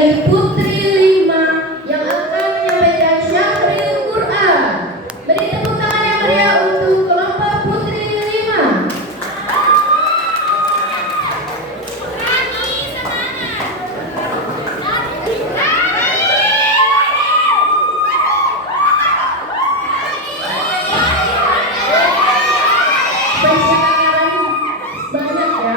Putri 5 yang akan menyampaikan Syahril Quran. Beri tepuk tangan yang meriah untuk kelompok Putri 5. Banyak ya.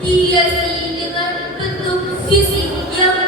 Hiasi dengan bentuk fisik yang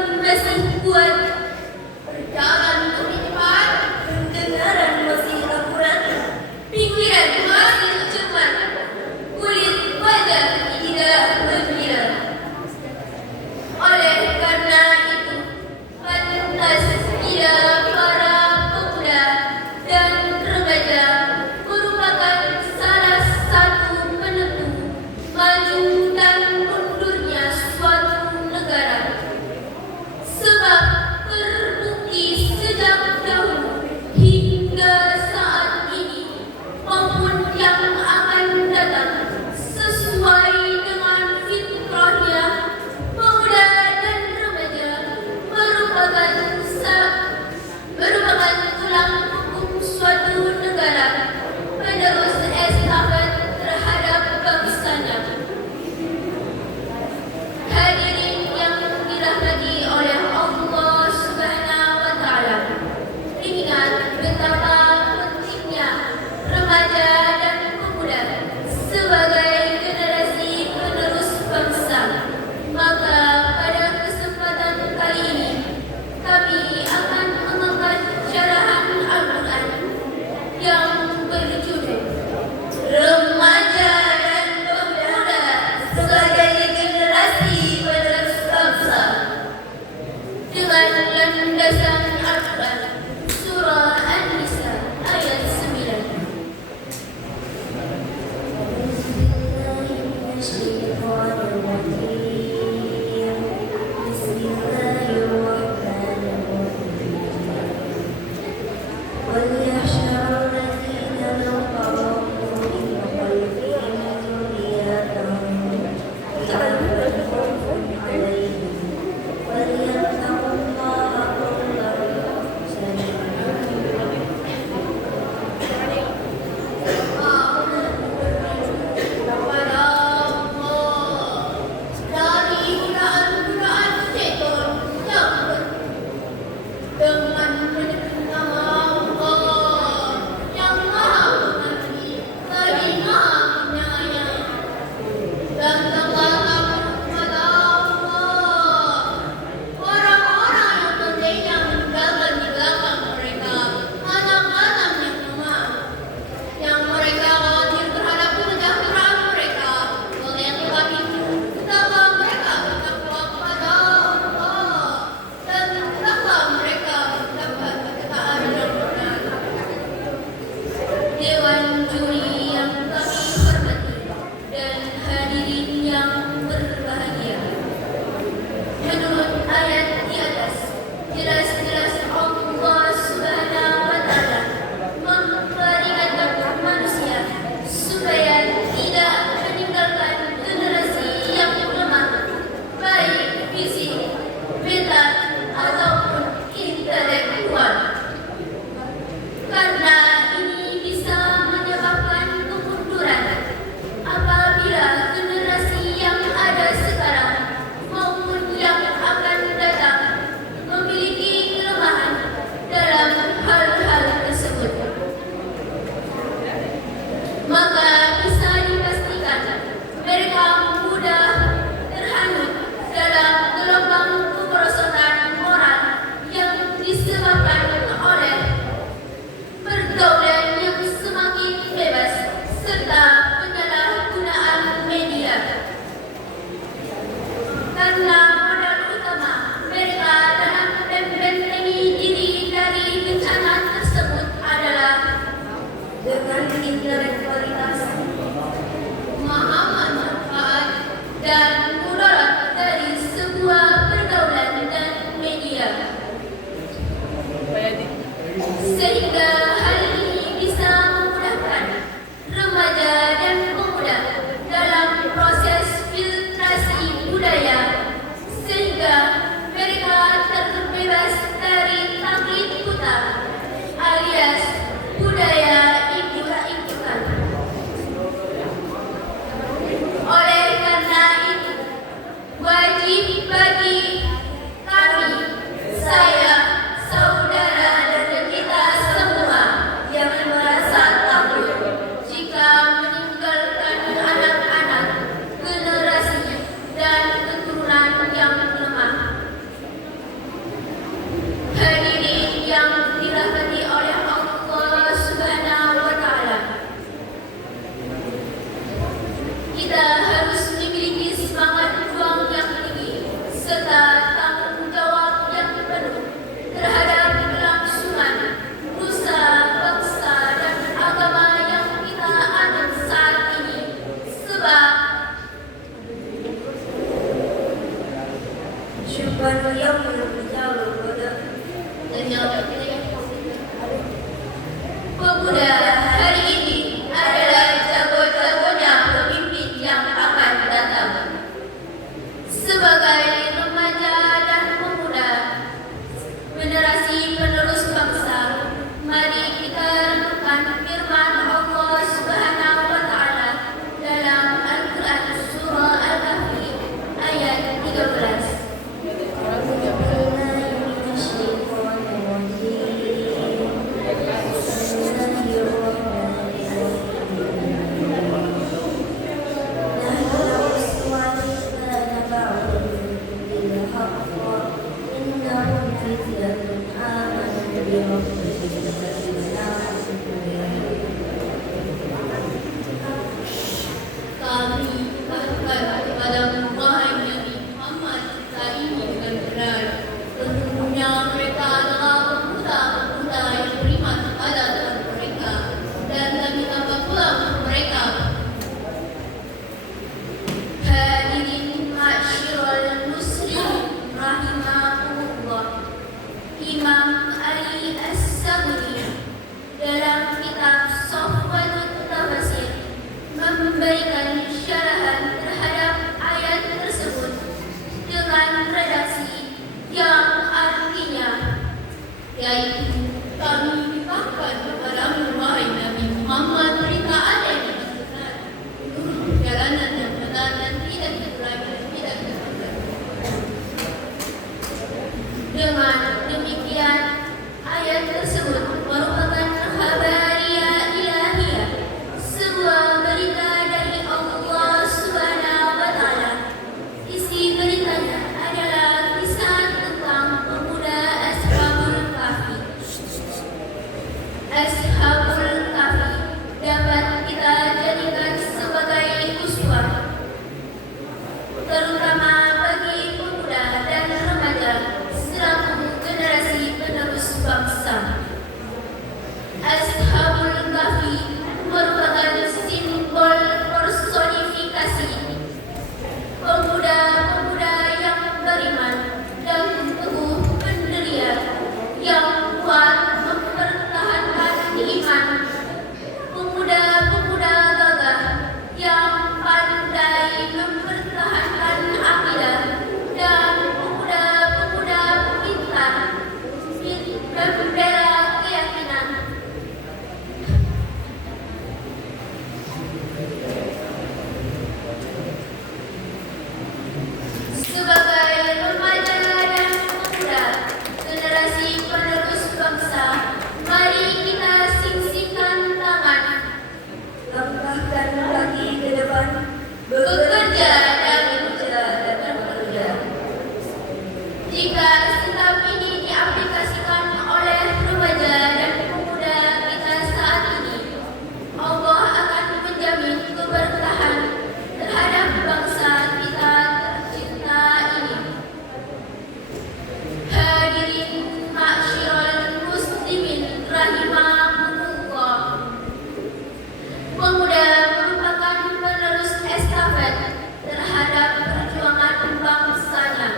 Syukur yang menjauh Pemuda hari ini adalah jago-jagonya pemimpin yang akan datang. Sebagai remaja dan pemuda, generasi penerus bangsa, mari kita renungkan firman Allah Subhanahu wa Ta'ala dalam Al-Quran Surah Al-Kahfi ayat 13. Kami bahkan kepada wahai Nabi Muhammad kita ini dengan benar. Tentunya mereka adalah pemuda-pemuda yang beriman kepada Tuhan mereka, dan kami tambah pula mereka. Hadirin ma'asyiral muslimin rahimakumullah. Imam Ali As-Sabuni dalam kitab Sofwatut Tafsir memberikan syarahan terhadap ayat tersebut dengan redaksi yang artinya, yaitu kami limpahkan kepada wahai Nabi Muhammad berita ada yang benar, perjalanan yang benar dan tidak terlalu dan tidak terlambat. Dengan demikian, ayat tersebut merupakan khabariyah ilahiyah, sebuah berita dari Allah Subhanahu wa Ta'ala. Isi beritanya adalah kisah tentang pemuda Ashabul Kahfi. Ashabul Kahfi dapat kita jadikan sebagai uswah, terutama bagi pemuda dan remaja selaku generasi penerus bangsa. Ashabul Kahfi merupakan simbol personifikasi pemuda-pemuda yang beriman dan teguh pendirian, yang kuat mempertahankan iman, pemuda-pemuda gagah yang pandai mempertahankan akidah, dan pemuda-pemuda pintar membela keyakinan. Sebagai remaja dan pemuda, generasi penerus bangsa, mari kita sing-singkan tangan, Langkahkan kaki ke depan, bekerja dan bekerja dan bekerja. jika sikap ini diaplikasikan oleh remaja dan pemuda kita saat ini, Allah akan menjamin keberkahan terhadap bangsa kita tercinta ini. Hadirin ma'asyiral muslimin rahimakumullah. Pemuda merupakan penerus estafet terhadap perjuangan bangsanya.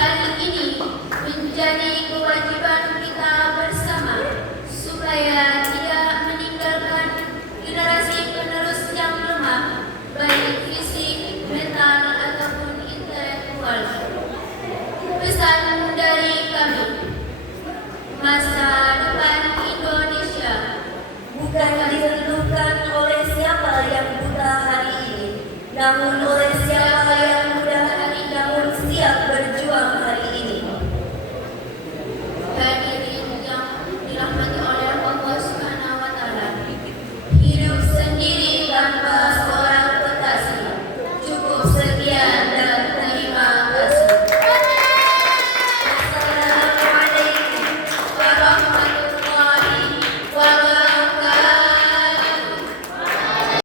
Hal ini menjadi kewajiban kita bersama supaya tidak meninggalkan generasi penerus yang lemah, baik fisik, mental, ataupun intelektual. Pesan dari kami, masa depan Indonesia Bukan ditentukan oleh siapa yang buta hari ini, namun oleh siapa